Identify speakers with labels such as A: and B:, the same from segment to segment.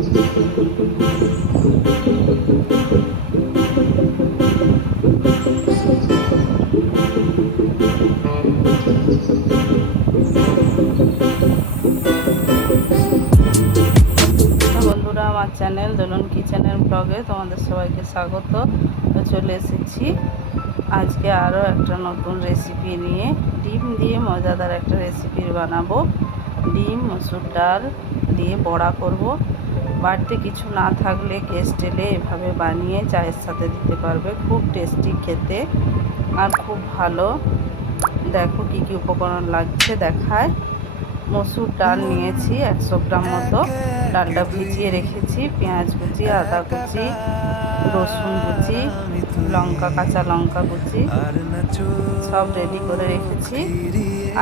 A: বন্ধুরা, আমার চ্যানেল দোলন কিচেনের ব্লগে তোমাদের সবাইকে স্বাগত। তো চলে এসেছি আজকে আরও একটা নতুন রেসিপি নিয়ে। ডিম দিয়ে মজাদার একটা রেসিপি বানাবো। ডিম, মসুর ডাল দিয়ে বড়া করব। বাড়িতে কিছু না থাকলে গেস্ট এলে এভাবে বানিয়ে চায়ের সাথে দিতে পারবে। খুব টেস্টি খেতে আর খুব ভালো। দেখো কি কি উপকরণ লাগছে দেখায়। মসুর ডাল নিয়েছি একশো গ্রাম মতো। ডালটা ভিজিয়ে রেখেছি, পেঁয়াজ কুচি, আদা কুচি, রসুন কুচি, লঙ্কা, কাঁচা লঙ্কা কুচি সব রেডি করে রেখেছি।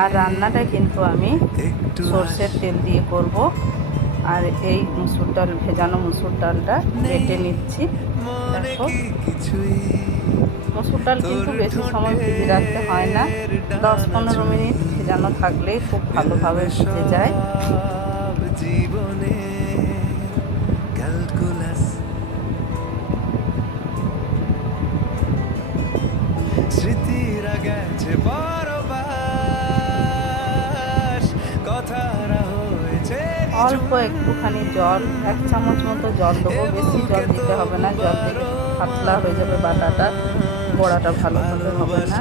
A: আর রান্নাটা কিন্তু আমি সর্ষের তেল দিয়ে করব। আর এই মুসুর ডাল ভেজানো মুসুর ডালটা বেটে নিচ্ছি। দেখো। মসুর ডাল কিন্তু বেশি সময় ভিজে রাখতে হয় না। দশ পনেরো মিনিট ভেজানো থাকলেই খুব ভালোভাবে ভিজে যায়।
B: জীবনে
A: অল্প একটুখানি জল, এক চামচ মতো জল দেবো, বেশি জল দিতে হবে না, জল দিলে পাতলা হয়ে যাবে বাটাটা, বড়াটা ভালোভাবে হবে না।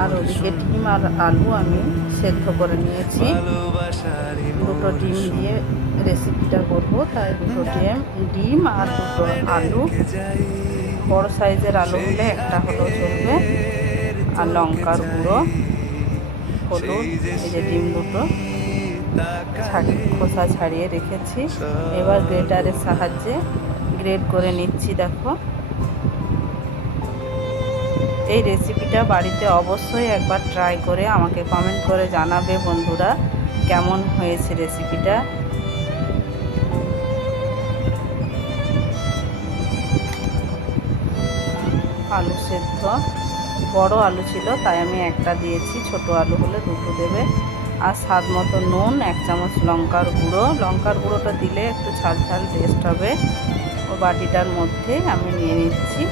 A: আর ওদিকে ডিম আর আলু আমি সেদ্ধ করে নিয়েছি। দুটো ডিম দিয়ে রেসিপিটা করব, তাই দুটো ডিম ডিম আর দুটো আলু। বড় সাইজের আলু হলে একটা হলেও চলবে। আর লঙ্কার গুঁড়ো, হলুদ, এই যে ডিম দুটো। খোসা ছাড়িয়ে রেখেছি। এবার গ্রেটারের সাহায্যে গ্রেট করে নিচ্ছি, দেখো। এই রেসিপিটা বাড়িতে অবশ্যই একবার ট্রাই করে আমাকে কমেন্ট করে জানাবে বন্ধুরা, কেমন হয়েছে রেসিপিটা। আলু সেদ্ধ, বড় আলু ছিল, তাই আমি একটা দিয়েছি, ছোট আলু হলে দুটো দেবে। আর স্বাদ মতো নুন, এক চামচ লঙ্কার গুঁড়ো। লঙ্কার গুঁড়োটা দিলে একটু ঝাল ঝাল টেস্ট হবে। ও বাটিটার মধ্যে আমি নিয়ে নিচ্ছি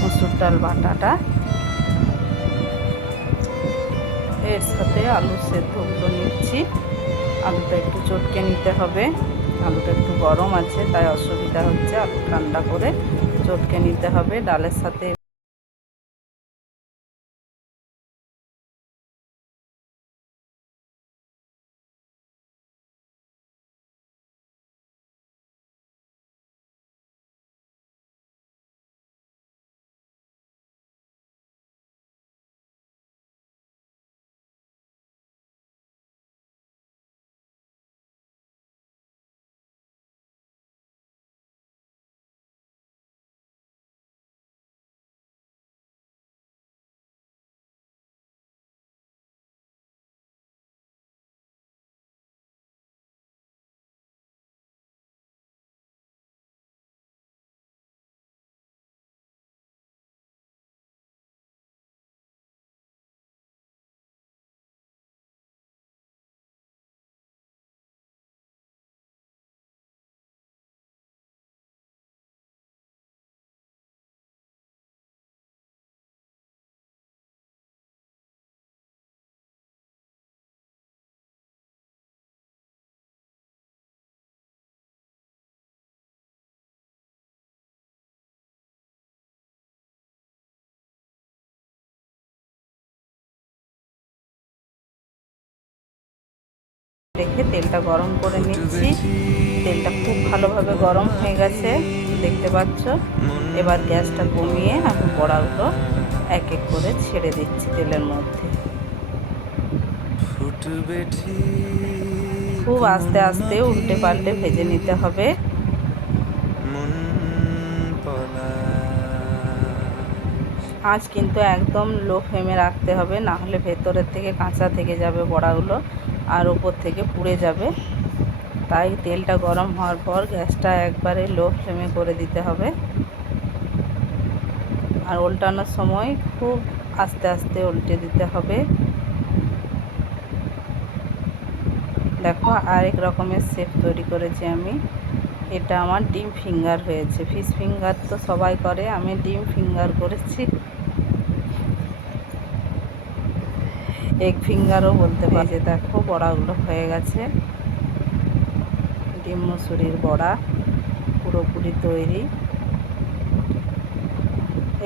A: মুসুর ডাল বাটাটা। এর সাথে আলু সেদ্ধগুলো নিচ্ছি। আলুটা একটু চটকে নিতে হবে। আলুটা একটু গরম আছে, তাই অসুবিধা হচ্ছে। আলু ঠান্ডা করে চটকে নিতে হবে। ডালের সাথে রেখে তেলটা গরম করে নিচ্ছি। তেলটা খুব ভালোভাবে গরম হয়ে গেছে দেখতে পাচ্ছ? এবার গ্যাসটা কমিয়ে আমি বড়াগুলো এক এক করে ছেড়ে দিচ্ছি তেলের মধ্যে। খুব আস্তে আস্তে উল্টে পাল্টে ভেজে নিতে হবে। আঁচ কিন্তু একদম লো ফ্লেমে রাখতে হবে না হলে ভেতরের থেকে কাঁচা থেকে যাবে বড়াগুলো। আর ওপর থেকে পুড়ে যাবে। তাই তেলটা গরম হওয়ার পর গ্যাসটা একবারে লো ফ্লেমে করে দিতে হবে। আর উল্টানোর সময় খুব আস্তে আস্তে উল্টে দিতে হবে। দেখো আরেক রকমের শেপ তৈরি করেছি আমি। এটা আমার ডিম ফিঙ্গার হয়েছে। ফিশ ফিঙ্গার তো সবাই করে, আমি ডিম ফিঙ্গার করেছি। এগ ফিঙ্গারও বলতে পারি। যে দেখো বড়াগুলো হয়ে গেছে। ডিম মুসুরির বড়া পুরোপুরি তৈরি।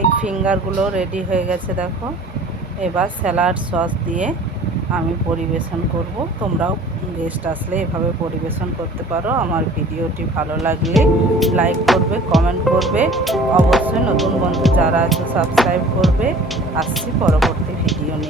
A: এগ ফিঙ্গারগুলো রেডি হয়ে গেছে দেখো। এবার স্যালাড সস দিয়ে আমি পরিবেশন করব। তোমরাও গেস্ট আসলে এভাবে পরিবেশন করতে পারো। আমার ভিডিওটি ভালো লাগলে লাইক করবে, কমেন্ট করবে। অবশ্যই নতুন বন্ধু যারা আছে, সাবস্ক্রাইব করবে। আসছি পরবর্তী ভিডিও নিয়ে।